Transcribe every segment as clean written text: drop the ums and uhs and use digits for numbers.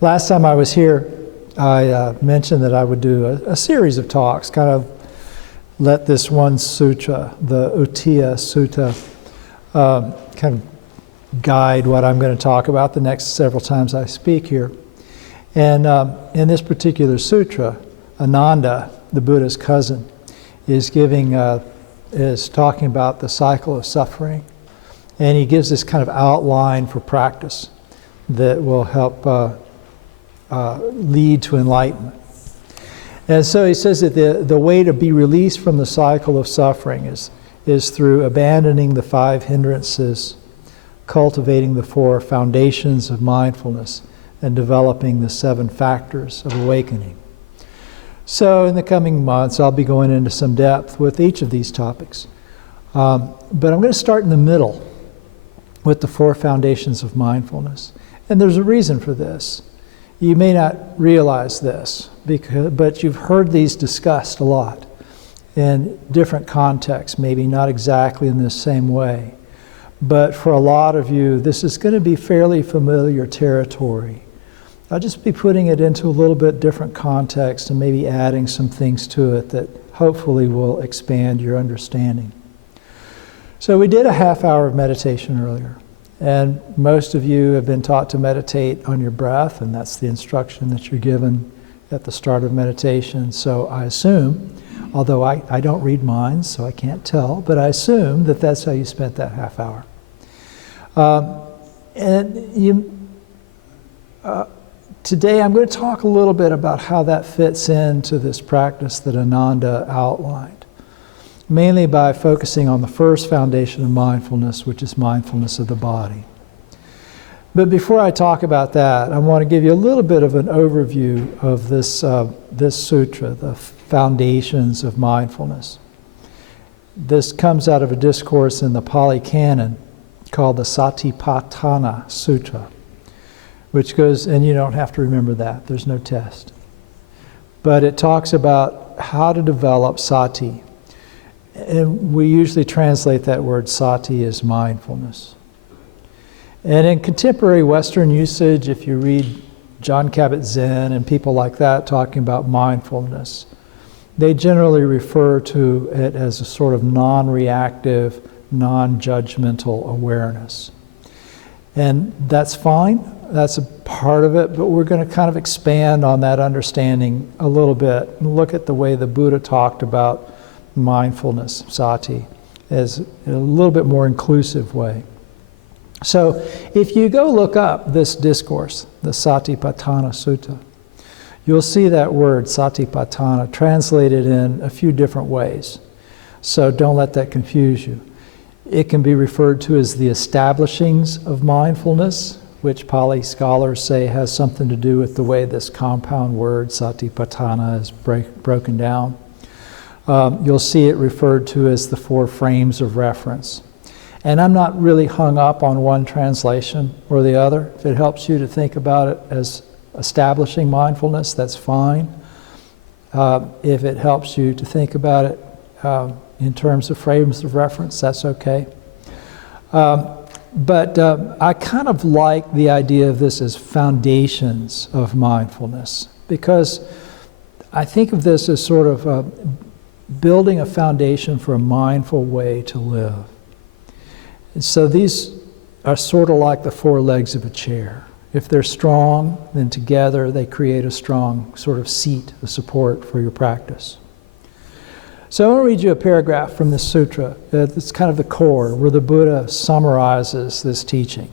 Last time I was here, I mentioned that I would do a series of talks, kind of let this one sutra, the Uttiya Sutta, kind of guide what I'm going to talk about the next several times I speak here. And in this particular sutra, Ananda, the Buddha's cousin, is talking about the cycle of suffering, and he gives this kind of outline for practice that will help lead to enlightenment. And so he says that the way to be released from the cycle of suffering is through abandoning the five hindrances, cultivating the four foundations of mindfulness, and developing the seven factors of awakening. So in the coming months, I'll be going into some depth with each of these topics. But I'm going to start in the middle with the four foundations of mindfulness. And there's a reason for this. You may not realize this, but you've heard these discussed a lot in different contexts, maybe not exactly in the same way. But for a lot of you, this is going to be fairly familiar territory. I'll just be putting it into a little bit different context and maybe adding some things to it that hopefully will expand your understanding. So we did a half hour of meditation earlier. And most of you have been taught to meditate on your breath, and that's the instruction that you're given at the start of meditation. So I assume, although I don't read minds, so I can't tell, but I assume that that's how you spent that half hour. Today I'm going to talk a little bit about how that fits into this practice that Ananda outlined. Mainly by focusing on the first foundation of mindfulness, which is mindfulness of the body. But before I talk about that, I want to give you a little bit of an overview of this sutra, the foundations of mindfulness. This comes out of a discourse in the Pali Canon called the Satipatthana Sutta, which goes, and you don't have to remember that, there's no test. But it talks about how to develop sati. And we usually translate that word sati as mindfulness. And in contemporary Western usage, if you read Jon Kabat-Zinn and people like that talking about mindfulness, they generally refer to it as a sort of non-reactive, non-judgmental awareness. And that's fine, that's a part of it, but we're going to kind of expand on that understanding a little bit and look at the way the Buddha talked about mindfulness, sati, as a little bit more inclusive way. So if you go look up this discourse, the Satipatthana Sutta, you'll see that word Satipatthana translated in a few different ways. So don't let that confuse you. It can be referred to as the establishings of mindfulness, which Pali scholars say has something to do with the way this compound word Satipatthana is broken down. You'll see it referred to as the four frames of reference. And I'm not really hung up on one translation or the other. If it helps you to think about it as establishing mindfulness, that's fine. If it helps you to think about it in terms of frames of reference, that's okay. But I kind of like the idea of this as foundations of mindfulness, because I think of this as sort of building a foundation for a mindful way to live. And so these are sort of like the four legs of a chair. If they're strong, then together they create a strong sort of seat of support for your practice. So I want to read you a paragraph from this sutra. It's kind of the core, where the Buddha summarizes this teaching.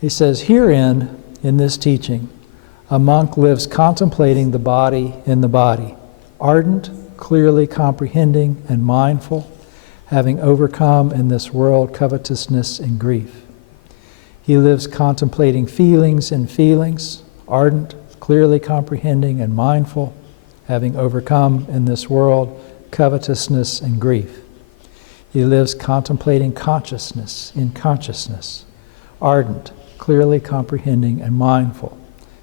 He says, "Herein, in this teaching, a monk lives contemplating the body in the body, ardent, clearly comprehending and mindful, having overcome in this world covetousness and grief. He lives contemplating feelings in feelings, ardent, clearly comprehending and mindful, having overcome in this world covetousness and grief. He lives contemplating consciousness in consciousness, ardent, clearly comprehending and mindful,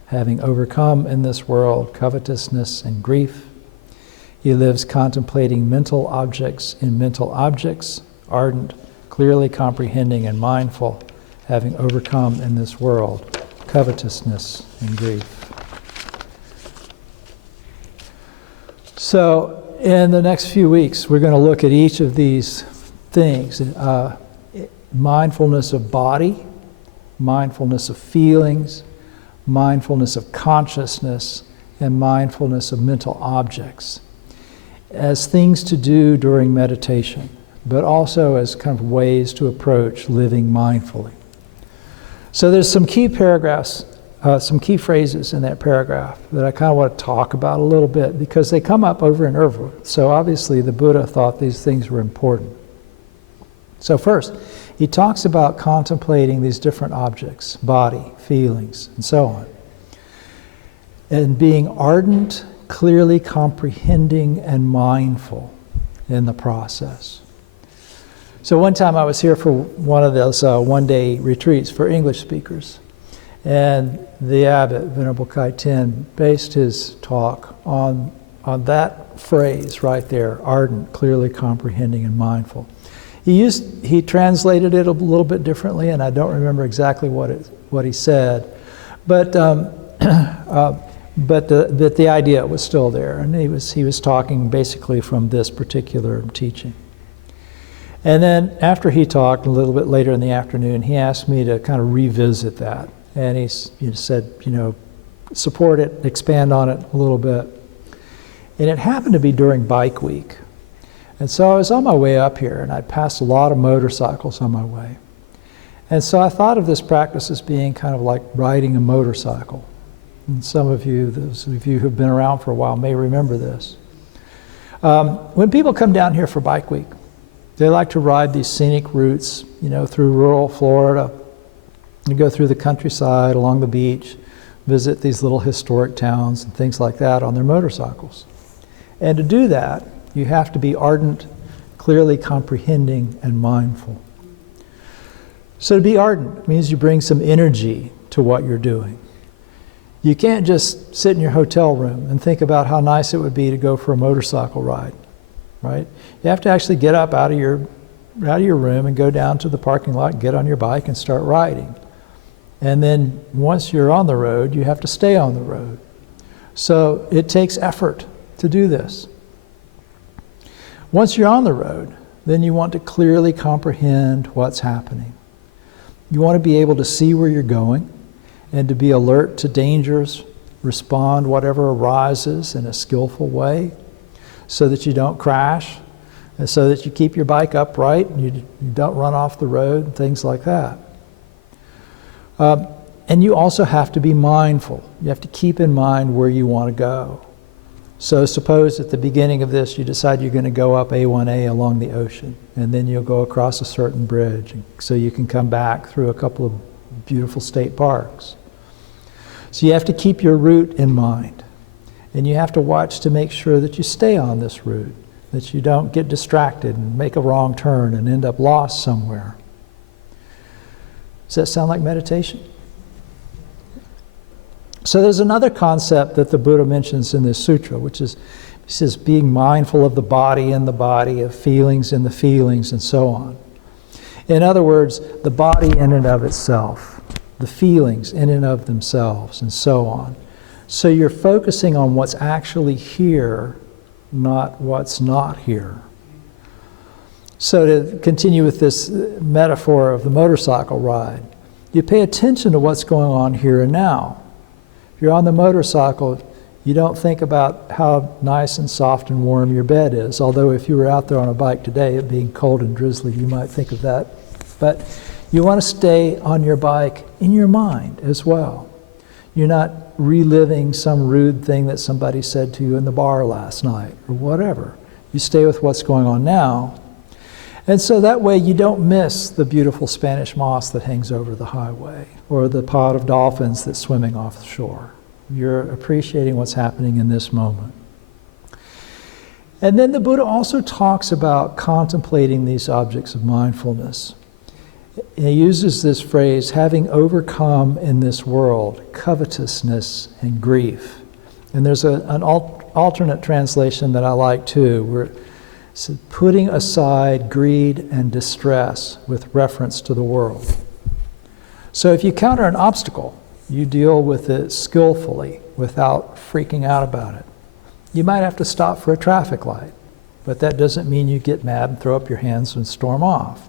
having overcome in this world covetousness and grief. He lives contemplating mental objects in mental objects, ardent, clearly comprehending and mindful, having overcome in this world covetousness and grief. So in the next few weeks, we're going to look at each of these things. Mindfulness of body, mindfulness of feelings, mindfulness of consciousness, and mindfulness of mental objects as things to do during meditation, but also as kind of ways to approach living mindfully. So there's some key paragraphs, some key phrases in that paragraph that I kind of want to talk about a little bit because they come up over and over. So obviously the Buddha thought these things were important. So first, he talks about contemplating these different objects, body, feelings, and so on, and being ardent, clearly comprehending, and mindful in the process. So one time I was here for one of those one-day retreats for English speakers, and the abbot, Venerable Kai Tin, based his talk on that phrase right there, ardent, clearly comprehending, and mindful. He translated it a little bit differently, and I don't remember exactly what he said, but the idea was still there, and he was talking basically from this particular teaching. And then after he talked, a little bit later in the afternoon, he asked me to kind of revisit that, and he said, support it, expand on it a little bit. And it happened to be during Bike Week. And so I was on my way up here, and I'd passed a lot of motorcycles on my way. And so I thought of this practice as being kind of like riding a motorcycle. And some of you, those of you who've been around for a while, may remember this. When people come down here for Bike Week, they like to ride these scenic routes, through rural Florida. You go through the countryside, along the beach, visit these little historic towns and things like that on their motorcycles. And to do that, you have to be ardent, clearly comprehending, and mindful. So to be ardent means you bring some energy to what you're doing. You can't just sit in your hotel room and think about how nice it would be to go for a motorcycle ride, right? You have to actually get up out of your room and go down to the parking lot, get on your bike, and start riding. And then once you're on the road, you have to stay on the road. So it takes effort to do this. Once you're on the road, then you want to clearly comprehend what's happening. You want to be able to see where you're going and to be alert to dangers, respond whatever arises in a skillful way so that you don't crash, and so that you keep your bike upright and you don't run off the road, things like that. And you also have to be mindful. You have to keep in mind where you want to go. So suppose at the beginning of this you decide you're going to go up A1A along the ocean, and then you'll go across a certain bridge so you can come back through a couple of beautiful state parks. So you have to keep your route in mind, and you have to watch to make sure that you stay on this route, that you don't get distracted and make a wrong turn and end up lost somewhere. Does that sound like meditation? So there's another concept that the Buddha mentions in this sutra, which is, he says, being mindful of the body in the body, of feelings in the feelings, and so on. In other words, the body in and of itself, the feelings in and of themselves, and so on. So you're focusing on what's actually here, not what's not here. So to continue with this metaphor of the motorcycle ride, you pay attention to what's going on here and now. If you're on the motorcycle, you don't think about how nice and soft and warm your bed is, although if you were out there on a bike today, it being cold and drizzly, you might think of that. But you want to stay on your bike in your mind as well. You're not reliving some rude thing that somebody said to you in the bar last night or whatever. You stay with what's going on now. And so that way you don't miss the beautiful Spanish moss that hangs over the highway or the pod of dolphins that's swimming off the shore. You're appreciating what's happening in this moment. And then the Buddha also talks about contemplating these objects of mindfulness. He uses this phrase, having overcome in this world covetousness and grief. And there's an alternate translation that I like too, where it says, putting aside greed and distress with reference to the world. So if you encounter an obstacle You deal with it skillfully without freaking out about it. You might have to stop for a traffic light, but that doesn't mean you get mad and throw up your hands and storm off.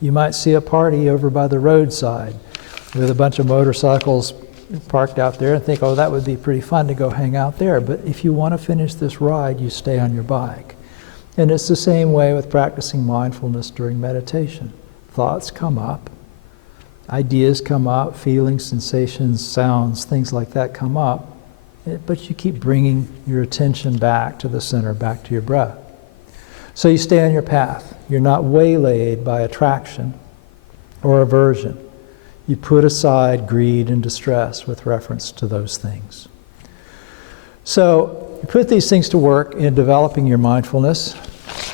You might see a party over by the roadside with a bunch of motorcycles parked out there and think, oh, that would be pretty fun to go hang out there. But if you want to finish this ride, you stay on your bike. And it's the same way with practicing mindfulness during meditation. Thoughts come up, ideas come up, feelings, sensations, sounds, things like that come up, but you keep bringing your attention back to the center, back to your breath. So you stay on your path. You're not waylaid by attraction or aversion. You put aside greed and distress with reference to those things. So you put these things to work in developing your mindfulness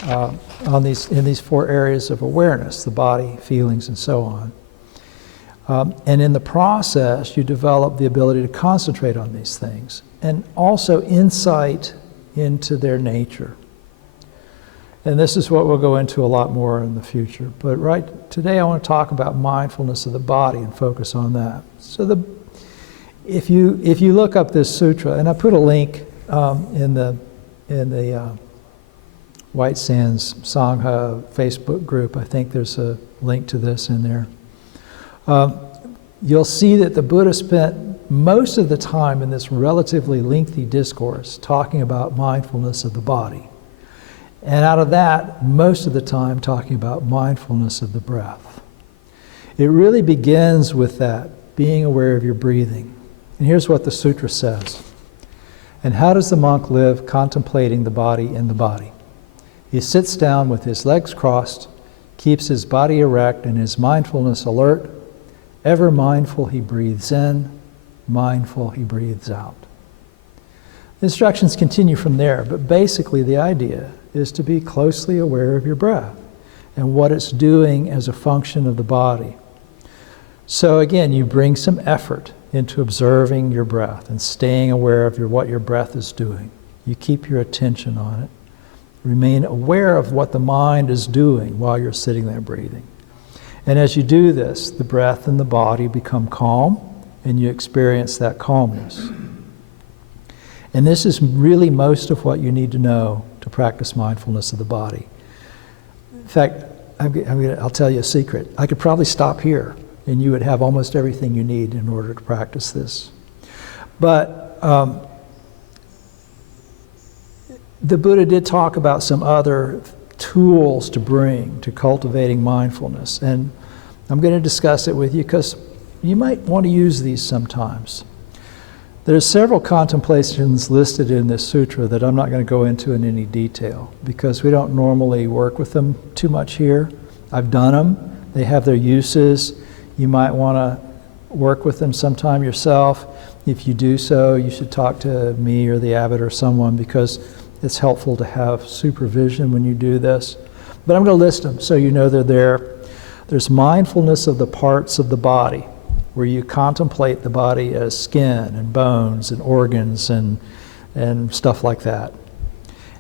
in these four areas of awareness, the body, feelings, and so on. And in the process, you develop the ability to concentrate on these things and also insight into their nature. And this is what we'll go into a lot more in the future. But right today I want to talk about mindfulness of the body and focus on that. So if you look up this sutra, and I put a link in the White Sands Sangha Facebook group. I think there's a link to this in there. You'll see that the Buddha spent most of the time in this relatively lengthy discourse talking about mindfulness of the body. And out of that, most of the time talking about mindfulness of the breath. It really begins with that, being aware of your breathing. And here's what the sutra says. And how does the monk live contemplating the body in the body? He sits down with his legs crossed, keeps his body erect and his mindfulness alert. Ever mindful he breathes in, mindful he breathes out. The instructions continue from there, but basically the idea is to be closely aware of your breath and what it's doing as a function of the body. So again, you bring some effort into observing your breath and staying aware of what your breath is doing. You keep your attention on it. Remain aware of what the mind is doing while you're sitting there breathing. And as you do this, the breath and the body become calm, and you experience that calmness. And this is really most of what you need to know to practice mindfulness of the body. In fact, I'll tell you a secret. I could probably stop here, and you would have almost everything you need in order to practice this. But the Buddha did talk about some other tools to bring to cultivating mindfulness. And I'm going to discuss it with you because you might want to use these sometimes. There's several contemplations listed in this sutra that I'm not going to go into in any detail because we don't normally work with them too much here. I've done them. They have their uses. You might want to work with them sometime yourself. If you do so, you should talk to me or the abbot or someone because it's helpful to have supervision when you do this. But I'm going to list them so you know they're there. There's mindfulness of the parts of the body, where you contemplate the body as skin and bones and organs and stuff like that.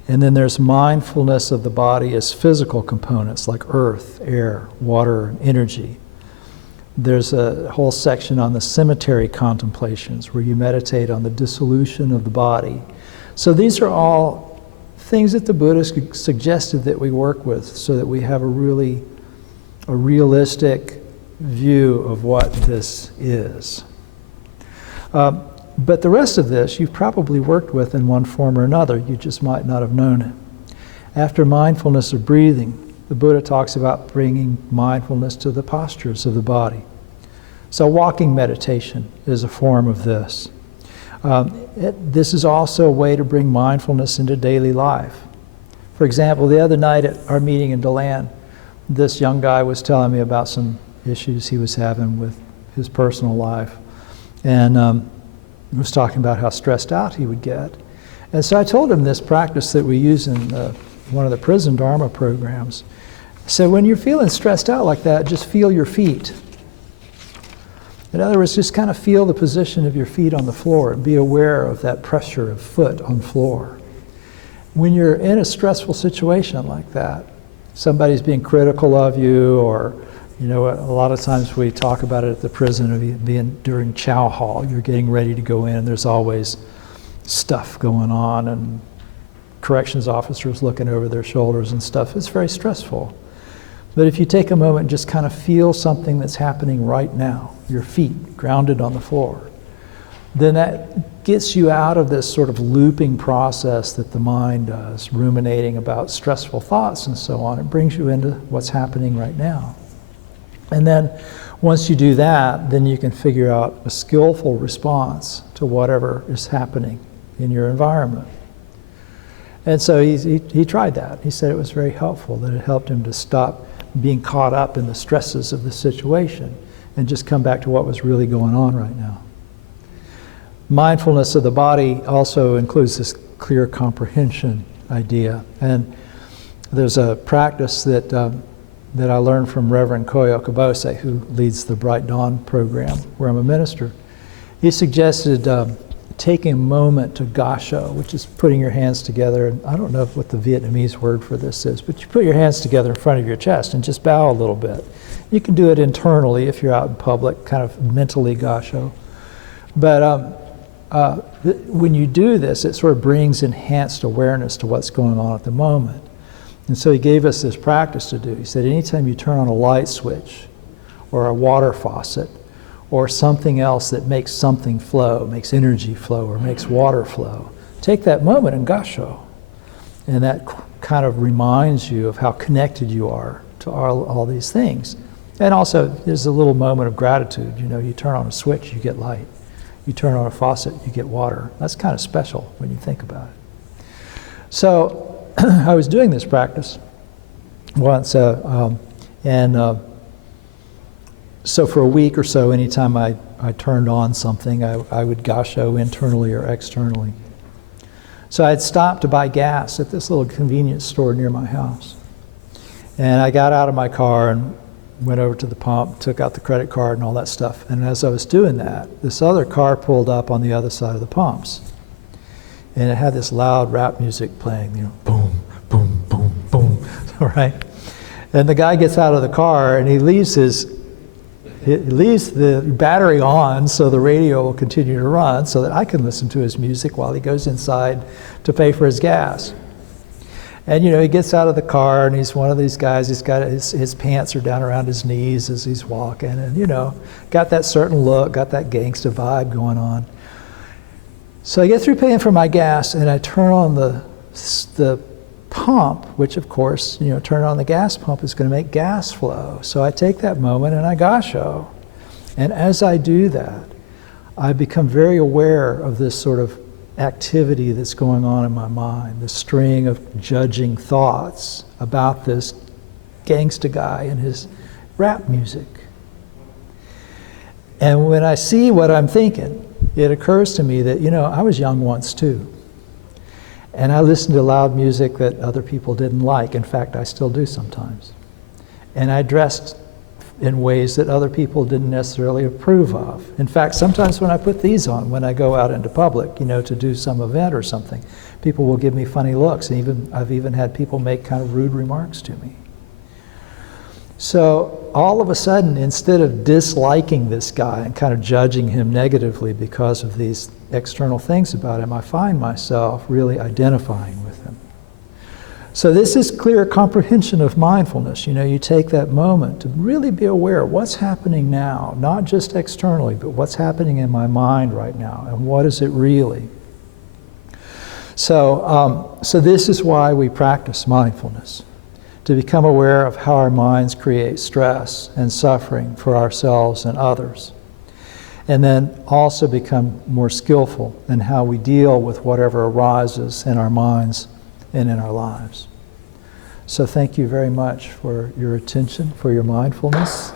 And then there's mindfulness of the body as physical components like earth, air, water, and energy. There's a whole section on the cemetery contemplations where you meditate on the dissolution of the body. So these are all things that the Buddha suggested that we work with so that we have a realistic view of what this is. But the rest of this you've probably worked with in one form or another. You just might not have known it. After mindfulness of breathing, the Buddha talks about bringing mindfulness to the postures of the body. So walking meditation is a form of this. This is also a way to bring mindfulness into daily life. For example, the other night at our meeting in DeLand, this young guy was telling me about some issues he was having with his personal life. And he was talking about how stressed out he would get. And so I told him this practice that we use in one of the prison Dharma programs. So when you're feeling stressed out like that, just feel your feet. In other words, just kind of feel the position of your feet on the floor and be aware of that pressure of foot on floor. When you're in a stressful situation like that, somebody's being critical of you or You know, a lot of times we talk about it at the prison of being during chow hall. You're getting ready to go in, and there's always stuff going on, and corrections officers looking over their shoulders and stuff. It's very stressful. But if you take a moment and just kind of feel something that's happening right now, your feet grounded on the floor, then that gets you out of this sort of looping process that the mind does, ruminating about stressful thoughts and so on. It brings you into what's happening right now. And then once you do that, then you can figure out a skillful response to whatever is happening in your environment. And so he tried that. He said it was very helpful, that it helped him to stop being caught up in the stresses of the situation and just come back to what was really going on right now. Mindfulness of the body also includes this clear comprehension idea. And there's a practice that I learned from Reverend Koyo Kabose, who leads the Bright Dawn program where I'm a minister. He suggested taking a moment to gasho, which is putting your hands together. And I don't know what the Vietnamese word for this is, but you put your hands together in front of your chest and just bow a little bit. You can do it internally if you're out in public, kind of mentally gasho. But when you do this, it sort of brings enhanced awareness to what's going on at the moment. And so he gave us this practice to do. He said, anytime you turn on a light switch or a water faucet or something else that makes something flow, makes energy flow or makes water flow, take that moment and gasho. And that kind of reminds you of how connected you are to all these things. And also, there's a little moment of gratitude. You know, you turn on a switch, you get light. You turn on a faucet, you get water. That's kind of special when you think about it. So I was doing this practice once, so for a week or so, anytime I turned on something, I would gasho internally or externally. So I'd stopped to buy gas at this little convenience store near my house. And I got out of my car and went over to the pump, took out the credit card and all that stuff. And as I was doing that, this other car pulled up on the other side of the pumps. And it had this loud rap music playing, you know, boom, boom, boom, boom, all right? And the guy gets out of the car and he leaves the battery on so the radio will continue to run so that I can listen to his music while he goes inside to pay for his gas. And, you know, he gets out of the car and he's one of these guys, he's got his pants are down around his knees as he's walking and, you know, got that certain look, got that gangsta vibe going on. So I get through paying for my gas and I turn on the pump, which of course, you know, turn on the gas pump is going to make gas flow. So I take that moment and I gasho. And as I do that, I become very aware of this sort of activity that's going on in my mind, the string of judging thoughts about this gangsta guy and his rap music. And when I see what I'm thinking, it occurs to me that, you know, I was young once too. And I listened to loud music that other people didn't like. In fact, I still do sometimes. And I dressed in ways that other people didn't necessarily approve of. In fact, sometimes when I put these on, when I go out into public, you know, to do some event or something, people will give me funny looks. And I've even had people make kind of rude remarks to me. So all of a sudden, instead of disliking this guy and kind of judging him negatively because of these external things about him, I find myself really identifying with him. So this is clear comprehension of mindfulness. You know, you take that moment to really be aware of what's happening now, not just externally, but what's happening in my mind right now, and what is it really? So this is why we practice mindfulness, to become aware of how our minds create stress and suffering for ourselves and others. And then also become more skillful in how we deal with whatever arises in our minds and in our lives. So thank you very much for your attention, for your mindfulness.